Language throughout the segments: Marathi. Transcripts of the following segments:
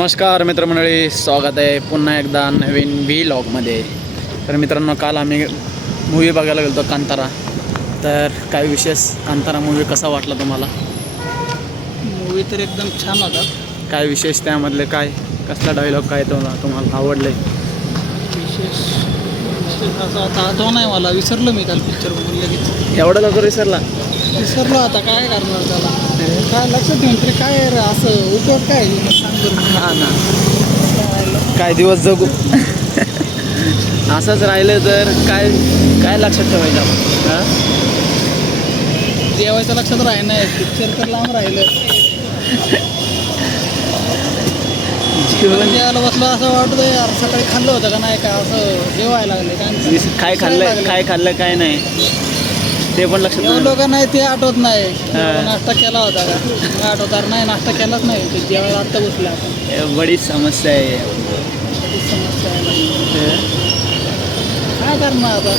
नमस्कार मित्रमंडळी, स्वागत आहे पुन्हा एकदा नवीन व्लॉगमध्ये. तर मित्रांनो, काल आम्ही मूवी बघायला गेलो कांतारा. तर काय विशेष, कांतारा मूवी कसा वाटला तुम्हाला? मूवी तर एकदम छान होता. काय विशेष त्यामधले, काय कसला डायलॉग काय तुम्हाला आवडले? विशेष असं आता आठवण नाही मला, विसरलो मी काल पिक्चर बघून लगेच. एवढं लवकर विसरलो आता काय करणार त्याला, काय लक्षात घेऊन तरी काय असं उपयोग काय सांग बरं. हां ना, काय दिवस जगू असंच राहिलं तर काय काय लक्षात ठेवायचं आपण? हां, जेवायचं लक्षात राहिलं नाही, पिक्चर तर लांब राहिलं. जेवायला बसलं असं वाटतं यार, सकाळी खाल्लं होतं का नाही, काय असं जेवायला लागले काय खाल्लं काय नाही ते पण लक्षात जेवलो का नाही ते आठवत नाही. नाश्ता केला होता का आठवणार नाही, नाश्ता केलाच नाही, ते जेवायला आत्ता बसले आपण. बडी समस्या आहे. समस्या आहे, काय करणार आता.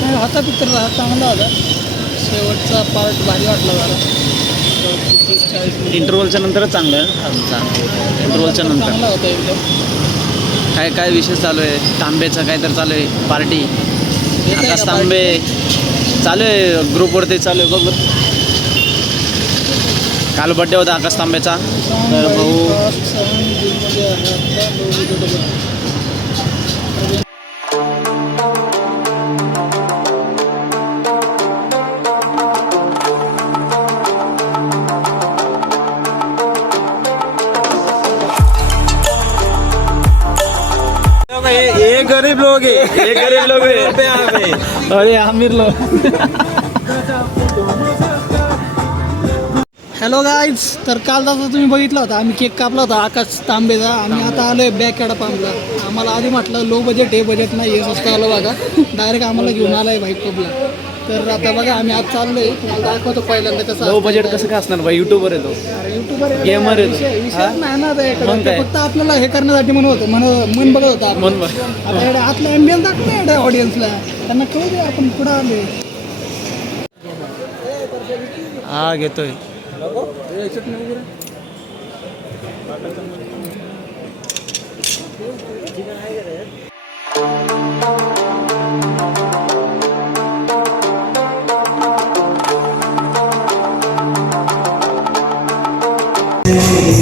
काय होता पिक्चर, चांगला होता. शेवटचा पार्ट भारी वाटला जरा. 30-40 मिनिट इंटरव्हलच्या नंतरच चांगलं. इंटरव्हलच्या नंतर चांगला होता एकदम. काय काय विशेष चालू आहे? तांबेचं काय तर चालू आहे, पार्टी. आकाश तांबे चालू आहे, ग्रुपवरती चालू आहे बघ. काल बड्डे होता आकाश तांबेचा. तर भाऊ ये गरीब लोग है, ये गरीब लोग है. अरे आमिर लोग. हॅलो गाईज, तर काल जसं तुम्ही बघितलं होतं, आम्ही केक कापला होता आकाश तांबेचा. आम्ही आता आलो आहे बॅकयार्ड पंपला. आम्हाला आधी म्हटलं लो बजेट हे बजेट नाही आहे, स्वस्त आलं बघा. डायरेक्ट आम्हाला घेऊन आला आहे बाईक पबला. तर आता बघा आम्ही आज चाललो आहे, तुम्हाला दाखवतो पहिल्यांदा कसं. लो बजेट कसं काय असणार भाई? युट्यूबर येतो, युट्यूबर गेमर येतो. विषय नाही ना ते. मग काय? फक्त आपल्याला हे करण्यासाठी म्हणत होतं, मन बघत होतं आपण. मन बघ. आता एवढ्या आतला ॲम्बियन्स दाखवला एवढ्या ऑडियन्सला, त्यांना कळू दे आपण कुठं आलोय. हा घेतोय.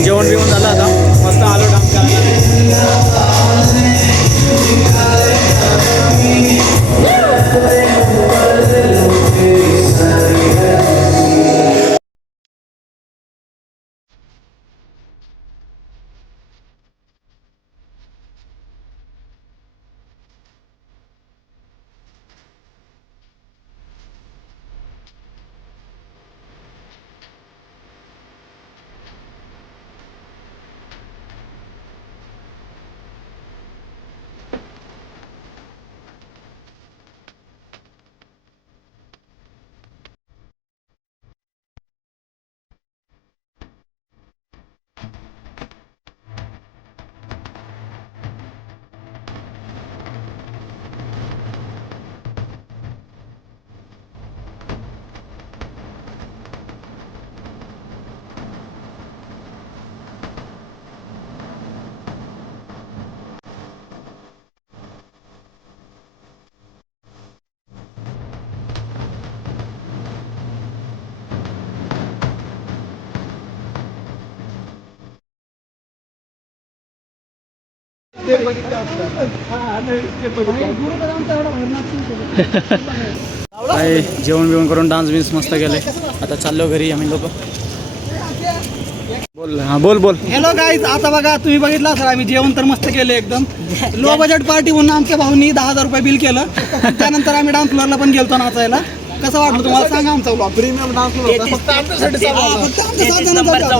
जेवण बिवण झालं आता, मस्त आलो डान्स करायला. काय जेवण बिवण करून डान्स बिन्स मस्त केले. आता चाललो घरी आम्ही लोक. बोल. हां बोल. हॅलो गाईज, आता बघा तुम्ही बघितलं असेल, आम्ही जेवण तर मस्त केलं एकदम. लो बजेट पार्टी म्हणून आमच्या भाऊनी 10,000 रुपये बिल केलं. त्यानंतर आम्ही डान्स फ्लोअरला पण गेलतो नाचायला. कसं वाटलं तुम्हाला सांगा आमचा व्लॉग? प्रीमियम डान्स फ्लोअर फक्त आमच्यासाठी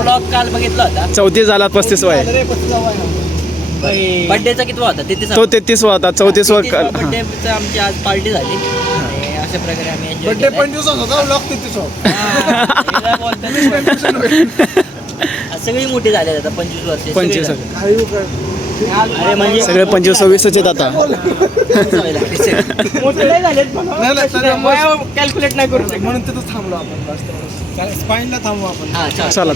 व्लॉग काल बघितला होता. 34 झाला, 35 वय. बर्थडेचा कितवा होता? 33. तो 33वा होता, 34वा. बर्थडेचा आमची आज पार्टी झाली. अशा प्रकारे आम्ही एन्जॉय बर्थडे 25 होता, व्लॉग 33 सगळी मोठी झाली आता 25 वर्ष. 25. अरे म्हणजे सगळे 25-26 आहेत आता. कॅल्क्युलेट नाही करू शकत म्हणून तिथंच थांबलो आपण. स्पाईनला थांबू आपण. हा चला.